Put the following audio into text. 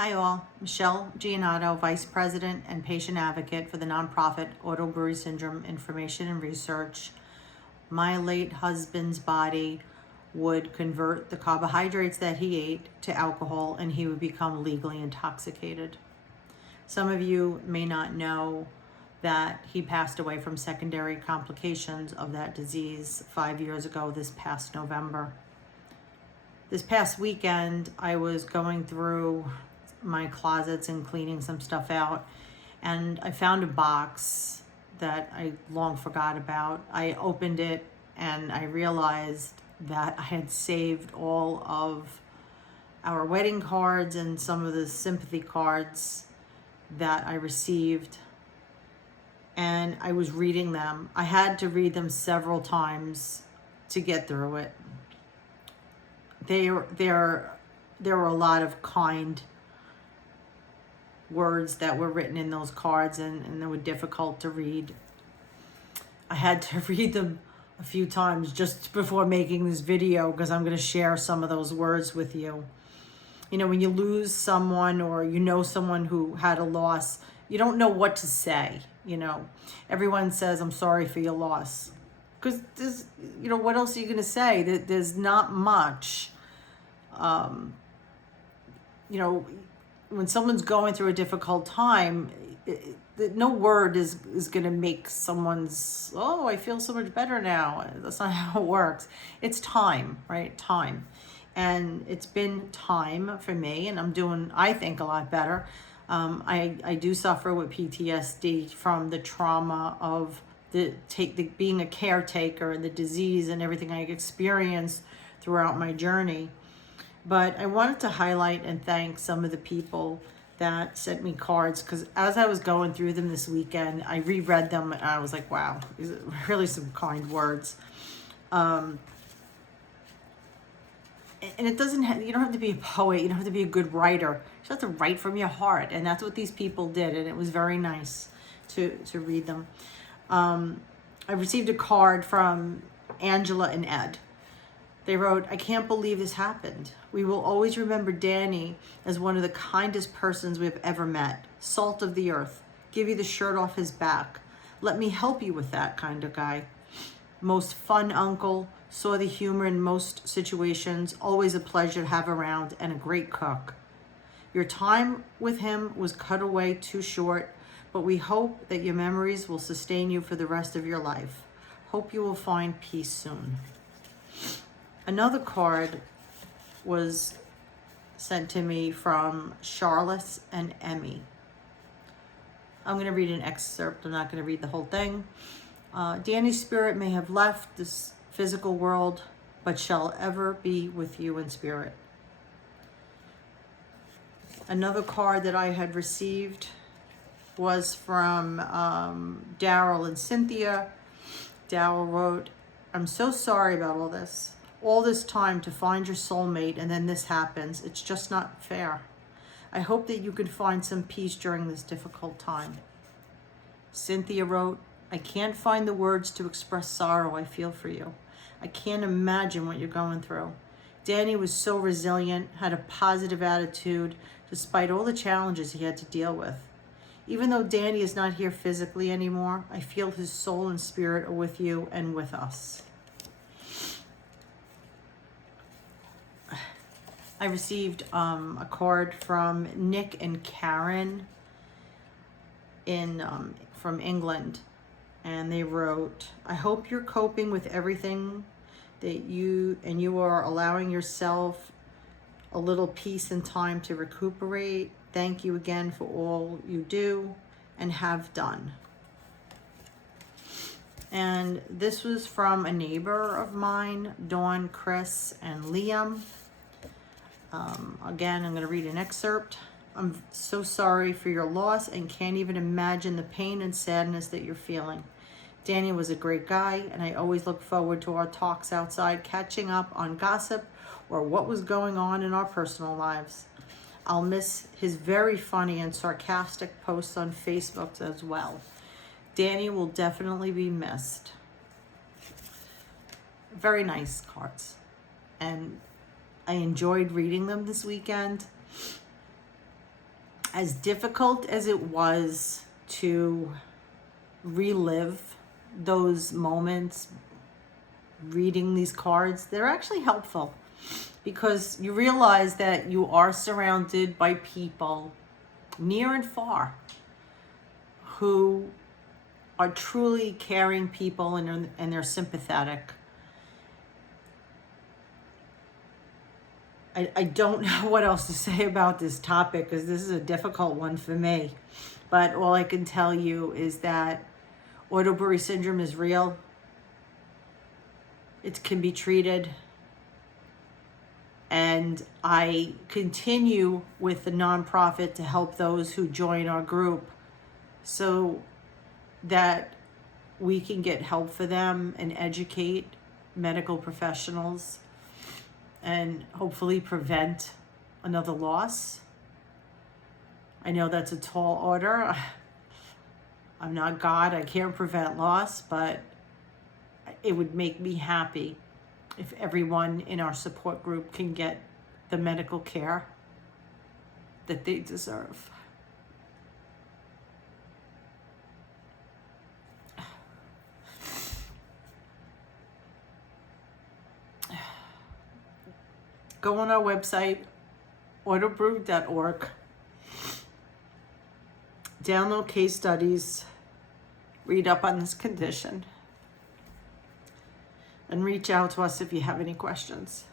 Hi all, Michelle Giannato, Vice President and Patient Advocate for the nonprofit Auto-Brewery Syndrome Information and Research. My late husband's body would convert the carbohydrates that he ate to alcohol and he would become legally intoxicated. Some of you may not know that he passed away from secondary complications of that disease 5 years ago this past November. This past weekend, I was going through my closets and cleaning some stuff out, and I found a box that I long forgot about. I opened it and I realized that I had saved all of our wedding cards and some of the sympathy cards that I received, and I was reading them. I had to read them several times to get through it. There were a lot of kind words that were written in those cards, and they were difficult to read. I had to read them a few times just before making this video because I'm going to share some of those words with you. You know, when you lose someone or you know someone who had a loss, you don't know what to say. You know, everyone says, I'm sorry for your loss. Because there's, you know, what else are you going to say? There's not much. You know, when someone's going through a difficult time, no word is going to make someone's, oh, I feel so much better now. That's not how it works. It's time, right? Time. And it's been time for me, and I'm doing, I think, a lot better. I do suffer with PTSD from the trauma of being a caretaker and the disease and everything I experienced throughout my journey. But I wanted to highlight and thank some of the people that sent me cards, because as I was going through them this weekend, I reread them and I was like, wow, these are really some kind words. And it doesn't have, you don't have to be a poet, you don't have to be a good writer. You just have to write from your heart, and that's what these people did, and it was very nice to read them. I received a card from Angela and Ed. They wrote, I can't believe this happened. We will always remember Danny as one of the kindest persons we have ever met. Salt of the earth. Give you the shirt off his back. Let me help you with that kind of guy. Most fun uncle. Saw the humor in most situations. Always a pleasure to have around, and a great cook. Your time with him was cut away too short, but we hope that your memories will sustain you for the rest of your life. Hope you will find peace soon. Another card was sent to me from Charlotte and Emmy. I'm going to read an excerpt. I'm not going to read the whole thing. Danny's spirit may have left this physical world, but shall ever be with you in spirit. Another card that I had received was from Daryl and Cynthia. Daryl wrote, I'm so sorry about all this. All this time to find your soulmate, and then this happens. It's just not fair. I hope that you can find some peace during this difficult time. Cynthia wrote, I can't find the words to express sorrow I feel for you. I can't imagine what you're going through. Danny was so resilient, had a positive attitude, despite all the challenges he had to deal with. Even though Danny is not here physically anymore, I feel his soul and spirit are with you and with us. I received a card from Nick and Karen from England, and they wrote, I hope you're coping with everything that you are allowing yourself a little peace and time to recuperate. Thank you again for all you do and have done. And this was from a neighbor of mine, Dawn, Chris, and Liam. Again, I'm going to read an excerpt. I'm so sorry for your loss and can't even imagine the pain and sadness that you're feeling. Danny was a great guy, and I always look forward to our talks outside, catching up on gossip or what was going on in our personal lives. I'll miss his very funny and sarcastic posts on Facebook as well. Danny will definitely be missed. Very nice cards. And I enjoyed reading them this weekend. as difficult as it was to relive those moments, reading these cards, they're actually helpful because you realize that you are surrounded by people near and far who are truly caring people and they're sympathetic. I don't know what else to say about this topic because this is a difficult one for me. But all I can tell you is that auto-brewery syndrome is real. It can be treated. And I continue with the nonprofit to help those who join our group so that we can get help for them and educate medical professionals and hopefully prevent another loss. I know that's a tall order. I'm not God, I can't prevent loss, but it would make me happy if everyone in our support group can get the medical care that they deserve. Go on our website, autobrew.org. Download case studies, read up on this condition, and reach out to us if you have any questions.